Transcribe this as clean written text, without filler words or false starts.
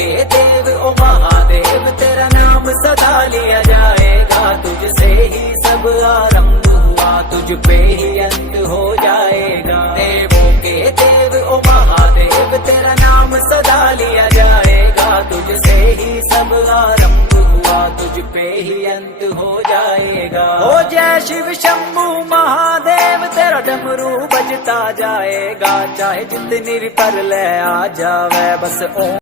के देव ओ महादेव, तेरा नाम सदा लिया जाएगा। तुझसे ही सब आरंभ हुआ, तुझ पे ही अंत हो जाएगा। देवों के देव ओ महादेव, तेरा नाम सदा लिया जाएगा। तुझसे ही सब आरंभ हुआ, तुझ पे ही अंत हो जाएगा। हो जय शिव शंभू महादेव, तेरा डमरू बजता जाएगा। चाहे जितनी पर ले आ जावे, बस ओम